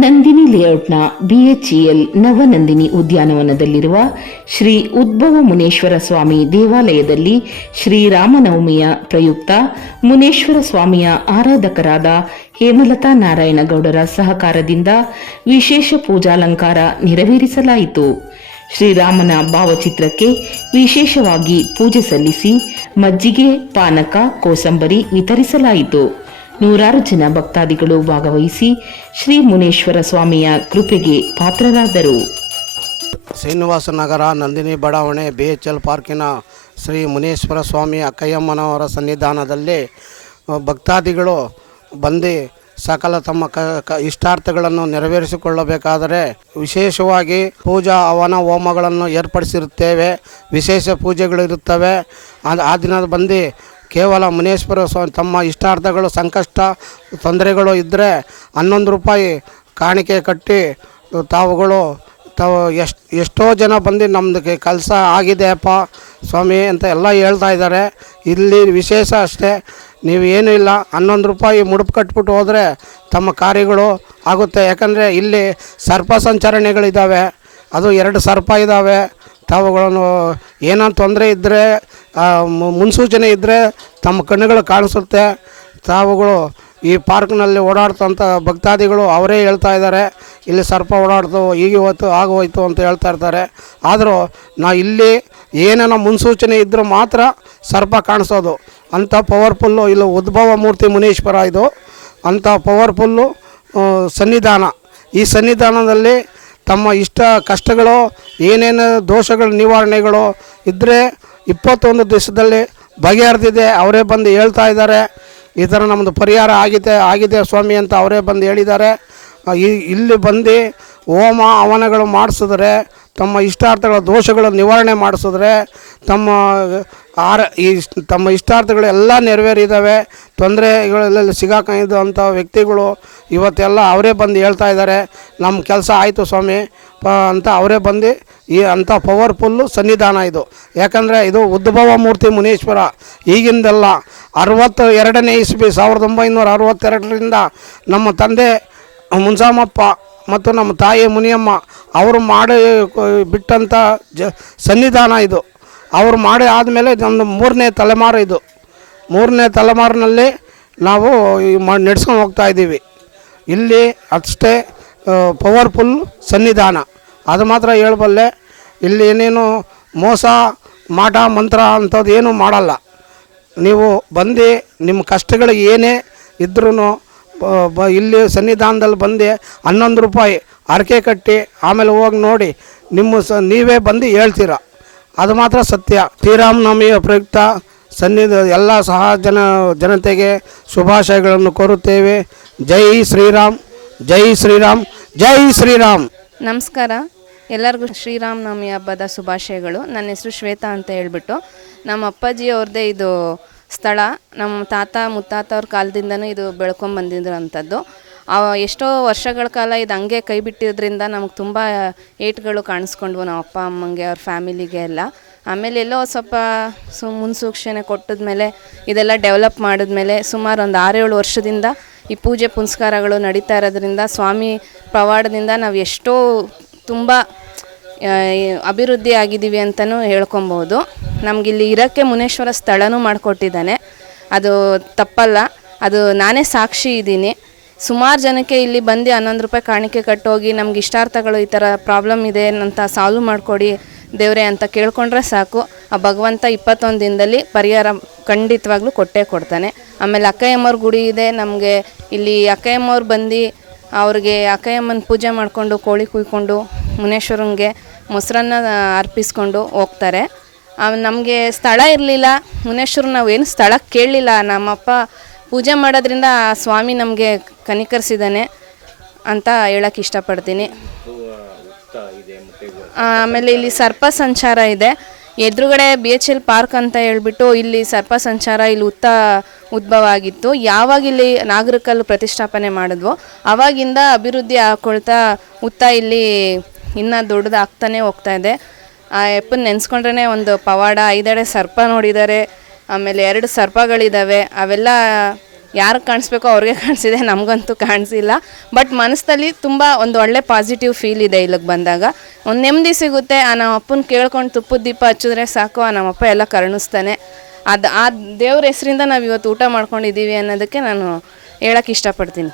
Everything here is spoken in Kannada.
ನಂದಿನಿ ಲೇಔಟ್ನ BHEL ನವನಂದಿನಿ ಉದ್ಯಾನವನದಲ್ಲಿರುವ ಶ್ರೀ ಉದ್ಭವ ಮುನೇಶ್ವರ ಸ್ವಾಮಿ ದೇವಾಲಯದಲ್ಲಿ ಶ್ರೀರಾಮನವಮಿಯ ಪ್ರಯುಕ್ತ ಮುನೇಶ್ವರ ಸ್ವಾಮಿಯ ಆರಾಧಕರಾದ ಹೇಮಲತಾ ನಾರಾಯಣಗೌಡರ ಸಹಕಾರದಿಂದ ವಿಶೇಷ ಪೂಜಾಲಂಕಾರ ನೆರವೇರಿಸಲಾಯಿತು. ಶ್ರೀರಾಮನ ಭಾವಚಿತ್ರಕ್ಕೆ ವಿಶೇಷವಾಗಿ ಪೂಜೆ ಸಲ್ಲಿಸಿ ಮಜ್ಜಿಗೆ, ಪಾನಕ, ಕೋಸಂಬರಿ ವಿತರಿಸಲಾಯಿತು. ನೂರಾರು ಜನ ಭಕ್ತಾದಿಗಳು ಭಾಗವಹಿಸಿ ಶ್ರೀ ಮುನೇಶ್ವರ ಸ್ವಾಮಿಯ ಕೃಪೆಗೆ ಪಾತ್ರರಾದರು. ಶ್ರೀನಿವಾಸ ನಗರ ನಂದಿನಿ ಬಡಾವಣೆ BHEL ಪಾರ್ಕಿನ ಶ್ರೀ ಮುನೇಶ್ವರ ಸ್ವಾಮಿ ಅಕ್ಕಯ್ಯಮ್ಮನವರ ಸನ್ನಿಧಾನದಲ್ಲಿ ಭಕ್ತಾದಿಗಳು ಬಂದು ಸಕಲ ತಮ್ಮ ಇಷ್ಟಾರ್ಥಗಳನ್ನು ನೆರವೇರಿಸಿಕೊಳ್ಳಬೇಕಾದರೆ ವಿಶೇಷವಾಗಿ ಪೂಜಾ ಹವನ ಹೋಮಗಳನ್ನು ಏರ್ಪಡಿಸಿರುತ್ತೇವೆ. ವಿಶೇಷ ಪೂಜೆಗಳಿರುತ್ತವೆ. ಆ ದಿನ ಬಂದು ಕೇವಲ ಮುನೇಶ್ವರ ಸ್ವಾಮಿ ತಮ್ಮ ಇಷ್ಟಾರ್ಥಗಳು, ಸಂಕಷ್ಟ, ತೊಂದರೆಗಳು ಇದ್ದರೆ 11 ರೂಪಾಯಿ ಕಾಣಿಕೆ ಕಟ್ಟಿ ತಾವು ಎಷ್ಟೋ ಜನ ಬಂದು ನಮ್ಮದು ಕೆಲಸ ಆಗಿದೆಯಪ್ಪ ಸ್ವಾಮಿ ಅಂತ ಎಲ್ಲ ಹೇಳ್ತಾ ಇದ್ದಾರೆ. ಇಲ್ಲಿ ವಿಶೇಷ ಅಷ್ಟೇ, ನೀವು ಏನೂ ಇಲ್ಲ, 11 ರೂಪಾಯಿ ಮುಡುಪು ಕಟ್ಬಿಟ್ಟು ಹೋದರೆ ತಮ್ಮ ಕಾರ್ಯಗಳು ಆಗುತ್ತೆ. ಯಾಕಂದರೆ ಇಲ್ಲಿ ಸರ್ಪ ಸಂಚರಣೆಗಳಿದ್ದಾವೆ, ಅದು 2 ಸರ್ಪ ಇದ್ದಾವೆ. ತಾವುಗಳನ್ನು ಏನೋ ತೊಂದರೆ ಇದ್ದರೆ, ಮುನ್ಸೂಚನೆ ಇದ್ದರೆ ತಮ್ಮ ಕಣ್ಣುಗಳು ಕಾಣಿಸುತ್ತೆ. ತಾವುಗಳು ಈ ಪಾರ್ಕ್ನಲ್ಲಿ ಓಡಾಡ್ತಂಥ ಭಕ್ತಾದಿಗಳು ಅವರೇ ಹೇಳ್ತಾ ಇದ್ದಾರೆ, ಇಲ್ಲಿ ಸರ್ಪ ಓಡಾಡ್ತು, ಈಗ ಹೋಯ್ತು, ಆಗೋಯ್ತು ಅಂತ ಹೇಳ್ತಾ ಇರ್ತಾರೆ. ಆದರೂ ಇಲ್ಲಿ ಏನೇನೋ ಮುನ್ಸೂಚನೆ ಇದ್ದರೂ ಮಾತ್ರ ಸರ್ಪ ಕಾಣಿಸೋದು. ಅಂಥ ಪವರ್ಫುಲ್ಲು ಇಲ್ಲಿ ಉದ್ಭವ ಮೂರ್ತಿ ಮುನೀಶ್ವರ ಇದು. ಅಂಥ ಪವರ್ಫುಲ್ಲು ಸನ್ನಿಧಾನ. ಈ ಸನ್ನಿಧಾನದಲ್ಲಿ ತಮ್ಮ ಇಷ್ಟ ಕಷ್ಟಗಳು, ಏನೇನು ದೋಷಗಳು, ನಿವಾರಣೆಗಳು ಇದ್ದರೆ 21 ದಿವಸದಲ್ಲಿ ಬಗೆಹರಿದಿದೆ. ಅವರೇ ಬಂದು ಹೇಳ್ತಾ ಇದ್ದಾರೆ, ಈ ಥರ ನಮ್ಮದು ಪರಿಹಾರ ಆಗಿದೆ ಸ್ವಾಮಿ ಅಂತ ಅವರೇ ಬಂದು ಹೇಳಿದ್ದಾರೆ. ಇಲ್ಲಿ ಬಂದು ಹೋಮ ಹವನಗಳು ಮಾಡಿಸಿದ್ರೆ, ತಮ್ಮ ಇಷ್ಟಾರ್ಥಗಳ ದೋಷಗಳು ನಿವಾರಣೆ ಮಾಡಿಸಿದ್ರೆ ತಮ್ಮ ಇಷ್ಟಾರ್ಥಗಳೆಲ್ಲ ನೆರವೇರಿದ್ದಾವೆ. ತೊಂದರೆಗಳೆಲ್ಲ ಸಿಗಾಕೊಂಡಿದ್ದು ಅಂಥ ವ್ಯಕ್ತಿಗಳು ಇವತ್ತೆಲ್ಲ ಅವರೇ ಬಂದು ಹೇಳ್ತಾ ಇದ್ದಾರೆ, ನಮ್ಮ ಕೆಲಸ ಆಯಿತು ಸ್ವಾಮಿ ಅಂತ ಅವರೇ ಬಂದು ಅಂಥ ಪವರ್ಫುಲ್ಲು ಸನ್ನಿಧಾನ ಇದು. ಯಾಕಂದರೆ ಇದು ಉದ್ಭವ ಮೂರ್ತಿ ಮುನೀಶ್ವರ. ಈಗಿಂದೆಲ್ಲ 62ನೇ ಇಸ್ವಿ 1962ರಿಂದ ನಮ್ಮ ತಂದೆ ಮುನ್ಸಾಮಪ್ಪ ಮತ್ತು ನಮ್ಮ ತಾಯಿ ಮುನಿಯಮ್ಮ ಅವರು ಮಾಡಿ ಬಿಟ್ಟಂಥ ಸನ್ನಿಧಾನ ಇದು. ಅವರು ಮಾಡಿ ಆದಮೇಲೆ ನಮ್ಮದು 3ನೇ ತಲೆಮಾರು ಇದು. 3ನೇ ತಲೆಮಾರಿನಲ್ಲಿ ನಾವು ನಡೆಸ್ಕೊಂಡು ಹೋಗ್ತಾಯಿದ್ದೀವಿ. ಇಲ್ಲಿ ಅಷ್ಟೇ ಪವರ್ಫುಲ್ ಸನ್ನಿಧಾನ, ಅದು ಮಾತ್ರ ಹೇಳಬಲ್ಲೆ. ಇಲ್ಲಿ ಏನೇನು ಮೋಸ ಮಾಟ ಮಂತ್ರ ಅಂಥದ್ದು ಏನೂ ಮಾಡಲ್ಲ. ನೀವು ಬಂದು ನಿಮ್ಮ ಕಷ್ಟಗಳು ಏನೇ ಇದ್ರೂ ಇಲ್ಲಿ ಸನ್ನಿಧಾನದಲ್ಲಿ ಬಂದು 11 ರೂಪಾಯಿ ಹರಕೆ ಕಟ್ಟಿ ಆಮೇಲೆ ಹೋಗಿ ನೋಡಿ ನೀವೇ ಬಂದು ಹೇಳ್ತೀರ, ಅದು ಮಾತ್ರ ಸತ್ಯ. ಶ್ರೀರಾಮನವಮಿಯ ಪ್ರಯುಕ್ತ ಎಲ್ಲ ಜನತೆಗೆ ಶುಭಾಶಯಗಳನ್ನು ಕೋರುತ್ತೇವೆ. ಜೈ ಶ್ರೀರಾಮ್, ಜೈ ಶ್ರೀರಾಮ್, ಜೈ ಶ್ರೀರಾಮ್. ನಮಸ್ಕಾರ, ಎಲ್ಲರಿಗೂ ಶ್ರೀರಾಮನವಮಿ ಹಬ್ಬದ ಶುಭಾಶಯಗಳು. ನನ್ನ ಹೆಸರು ಶ್ವೇತಾ ಅಂತ ಹೇಳ್ಬಿಟ್ಟು, ನಮ್ಮ ಅಪ್ಪಾಜಿ ಅವ್ರದ್ದೇ ಇದು ಸ್ಥಳ. ನಮ್ಮ ತಾತ ಮುತ್ತಾತವ್ರ ಕಾಲದಿಂದನೂ ಇದು ಬೆಳ್ಕೊಂಬಂದಿರೋಂಥದ್ದು. ಎಷ್ಟೋ ವರ್ಷಗಳ ಕಾಲ ಇದು ಹಂಗೆ ಕೈ ಬಿಟ್ಟಿದ್ರಿಂದ ನಮಗೆ ತುಂಬ ಏಟ್ಗಳು ಕಾಣಿಸ್ಕೊಂಡ್ವು, ನಮ್ಮ ಅಪ್ಪ ಅಮ್ಮಂಗೆ, ಅವ್ರ ಫ್ಯಾಮಿಲಿಗೆ ಎಲ್ಲ. ಆಮೇಲೆ ಎಲ್ಲೋ ಸ್ವಲ್ಪ ಮುನ್ಸೂಚನೆ ಕೊಟ್ಟಿದ್ಮೇಲೆ ಇದೆಲ್ಲ ಡೆವಲಪ್ ಮಾಡಿದ್ಮೇಲೆ ಸುಮಾರು ಒಂದು 6-7 ವರ್ಷದಿಂದ ಈ ಪೂಜೆ ಪುನಸ್ಕಾರಗಳು ನಡೀತಾ ಇರೋದ್ರಿಂದ ಸ್ವಾಮಿ ಪವಾಡದಿಂದ ನಾವು ಎಷ್ಟೋ ತುಂಬ ಅಭಿವೃದ್ಧಿ ಆಗಿದ್ದೀವಿ ಅಂತಲೂ ಹೇಳ್ಕೊಬೋದು. ನಮಗಿಲ್ಲಿ ಇರೋಕ್ಕೆ ಮುನೇಶ್ವರ ಸ್ಥಳನೂ ಮಾಡಿಕೊಟ್ಟಿದ್ದಾನೆ, ಅದು ತಪ್ಪಲ್ಲ. ಅದು ನಾನೇ ಸಾಕ್ಷಿ ಇದ್ದೀನಿ. ಸುಮಾರು ಜನಕ್ಕೆ ಇಲ್ಲಿ ಬಂದು 11 ರೂಪಾಯಿ ಕಾಣಿಕೆ ಕಟ್ಟೋಗಿ ನಮ್ಗೆ ಇಷ್ಟಾರ್ಥಗಳು ಈ ಥರ ಪ್ರಾಬ್ಲಮ್ ಇದೆ ಅಂತ ಸಾಲ್ವ್ ಮಾಡಿಕೊಡಿ ದೇವರೇ ಅಂತ ಕೇಳ್ಕೊಂಡ್ರೆ ಸಾಕು, ಆ ಭಗವಂತ 21 ದಿನದಲ್ಲಿ ಪರಿಹಾರ ಖಂಡಿತವಾಗ್ಲೂ ಕೊಟ್ಟೇ ಕೊಡ್ತಾನೆ. ಆಮೇಲೆ ಅಕ್ಕಯ್ಯಮ್ಮವ್ರ ಗುಡಿ ಇದೆ ನಮಗೆ. ಇಲ್ಲಿ ಅಕ್ಕಯ್ಯಮ್ಮವ್ರು ಬಂದು ಅವ್ರಿಗೆ ಅಕ್ಕಯ್ಯಮ್ಮನ ಪೂಜೆ ಮಾಡಿಕೊಂಡು ಕೋಳಿ ಕುಯ್ಕೊಂಡು ಮುನೇಶ್ವರಂಗೆ ಮೊಸರನ್ನ ಅರ್ಪಿಸ್ಕೊಂಡು ಹೋಗ್ತಾರೆ. ನಮಗೆ ಸ್ಥಳ ಇರಲಿಲ್ಲ, ಮುನೇಶ್ವರ ನಾವೇನು ಸ್ಥಳ ಕೇಳಲಿಲ್ಲ. ನಮ್ಮಪ್ಪ ಪೂಜೆ ಮಾಡೋದ್ರಿಂದ ಆ ಸ್ವಾಮಿ ನಮಗೆ ಕನಿಕರಿಸಿದ್ದಾನೆ ಅಂತ ಹೇಳೋಕ್ಕೆ ಇಷ್ಟಪಡ್ತೀನಿ. ಆಮೇಲೆ ಇಲ್ಲಿ ಸರ್ಪ ಸಂಚಾರ ಇದೆ. ಎದುರುಗಡೆ BHEL ಪಾರ್ಕ್ ಅಂತ ಹೇಳ್ಬಿಟ್ಟು ಇಲ್ಲಿ ಸರ್ಪ ಸಂಚಾರ ಇಲ್ಲಿ ಉದ್ಭವ ಆಗಿತ್ತು. ಯಾವಾಗ ಇಲ್ಲಿ ನಾಗರಿಕಲ್ಲು ಪ್ರತಿಷ್ಠಾಪನೆ ಮಾಡಿದ್ವೋ ಆವಾಗಿಂದ ಅಭಿವೃದ್ಧಿ ಹಾಕೊಳ್ತಾ ಇಲ್ಲಿ ಇನ್ನೂ ದೊಡ್ಡದಾಗ್ತಾನೆ ಹೋಗ್ತಾ ಇದೆ. ಆ ಎಪ್ಪನ್ನು ನೆನೆಸ್ಕೊಂಡ್ರೆ ಒಂದು ಪವಾಡ. 5 ಸರ್ಪ ನೋಡಿದ್ದಾರೆ, ಆಮೇಲೆ 2 ಸರ್ಪಗಳಿದ್ದಾವೆ. ಅವೆಲ್ಲ ಯಾರಿಗೆ ಕಾಣಿಸ್ಬೇಕೋ ಅವ್ರಿಗೆ ಕಾಣಿಸಿದೆ, ನಮಗಂತೂ ಕಾಣಿಸಿಲ್ಲ. ಬಟ್ ಮನಸ್ಸಲ್ಲಿ ತುಂಬ ಒಂದು ಒಳ್ಳೆ ಪಾಸಿಟಿವ್ ಫೀಲ್ ಇದೆ ಇಲ್ಲಿಗೆ ಬಂದಾಗ. ಒಂದು ನೆಮ್ಮದಿ ಸಿಗುತ್ತೆ. ನಮ್ಮ ಅಪ್ಪನ ಕೇಳ್ಕೊಂಡು ತುಪ್ಪದ ದೀಪ ಹಚ್ಚಿದ್ರೆ ಸಾಕು, ನಮ್ಮಪ್ಪ ಎಲ್ಲ ಕರುಣಿಸ್ತಾನೆ. ಆ ದೇವ್ರ ಹೆಸರಿಂದ ನಾವು ಇವತ್ತು ಊಟ ಮಾಡ್ಕೊಂಡಿದ್ದೀವಿ ಅನ್ನೋದಕ್ಕೆ ನಾನು ಹೇಳೋಕ್ಕೆ ಇಷ್ಟಪಡ್ತೀನಿ.